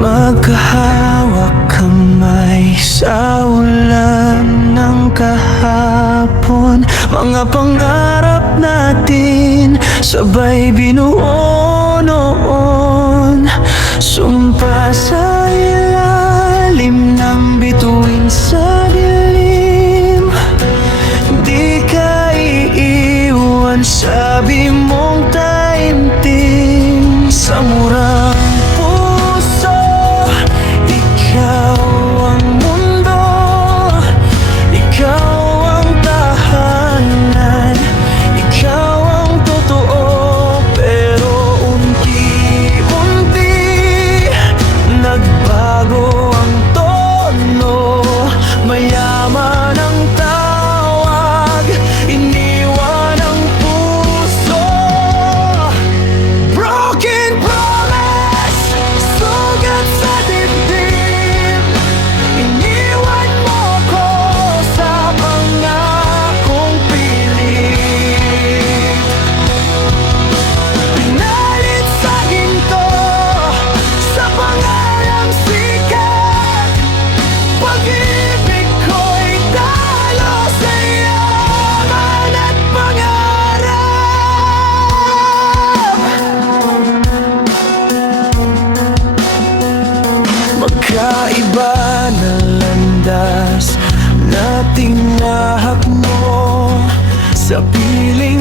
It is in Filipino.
Magkahawak kamay sa ulan ng kahapon. Mga pangarap natin sabay binuo noon. Sumpa sa ilalim ng bituin sa dilim. Di ka iiwan, sabi mong taimtim sa murang puso. Ikaw ang mundo, ikaw ang tahanan, ikaw ang totoo. Pero unti-unti nagbago ang tono. Mayaman ang tawag, iniwan ang puso. Broken promise, sugat sa dibdib. Iniwan mo ko sa pangakong pilit. Pinalit sa ginto, sa pangalang sikat. Pag-ibig ko'y talo sa yaman at pangarap. Magkaiba na landas na tinahak mo sa piling